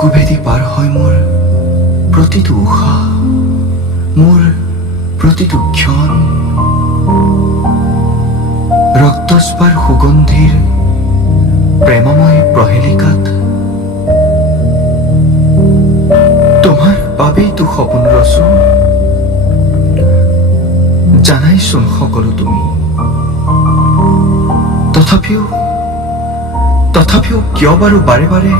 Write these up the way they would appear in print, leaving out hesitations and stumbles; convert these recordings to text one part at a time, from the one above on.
বুকুভেদি পাৰ হয় মোৰ প্ৰতিটো উশাহ, মোৰ প্ৰতিটো ক্ষণ। ৰক্তস্পাৰ সুগন্ধিৰ প্ৰেমময় প্ৰহেলিকাত তোমাৰ বাবেইতো সপোন ৰচো। জানাইচোন সকলো তুমি, তথাপিও কিয় বাৰু বাৰে বাৰে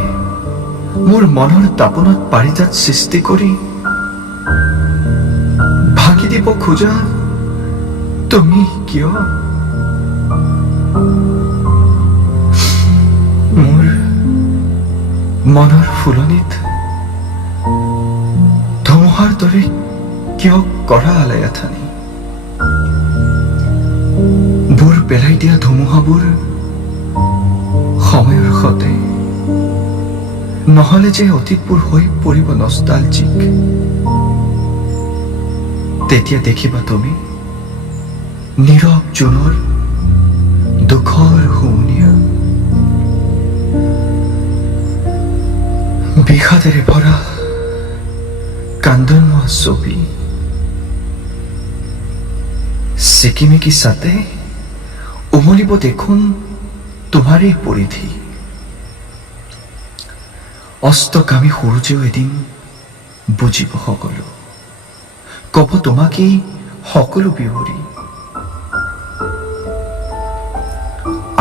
মোৰ মনৰ দাপোনত পাৰিজাত সৃষ্টি কৰি ভাঙি দিব খোজা তুমি কিয়? মোৰ মনৰ ফুলনিত ধুমুহাৰ দৰে কিয় কৰা আলায়াথানি? বুৰ পেলাই দিয়া ধুমুহাবোৰ সময়ৰ সতে, নহলে যে অতীতবোৰ হৈ পৰিব নষ্টালজিক। তেতিয়া দেখিবা তুমি নীৰৱ জোনৰ দুখৰ শুৱনীয়া, বিষাদেৰে ভৰা কান্দোনোৱা ছবি, চিকিমিকি চাতে উমলিব দেখোন তোমাৰেই পৰিধি। অস্তগামী সূৰ্যও এদিন বুজিব সকলো, কব তোমাকেই সকলো বিৱৰি।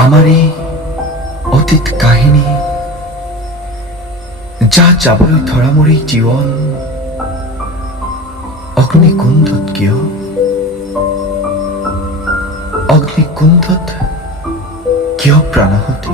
আমাৰ এই অতীত কাহিনী, যা যাবলৈ ধৰা মোৰ এই জীৱন অগ্নিকুণ্ডত কিয়? অগ্নিকুণ্ডত কিয় প্ৰাণাহুতি?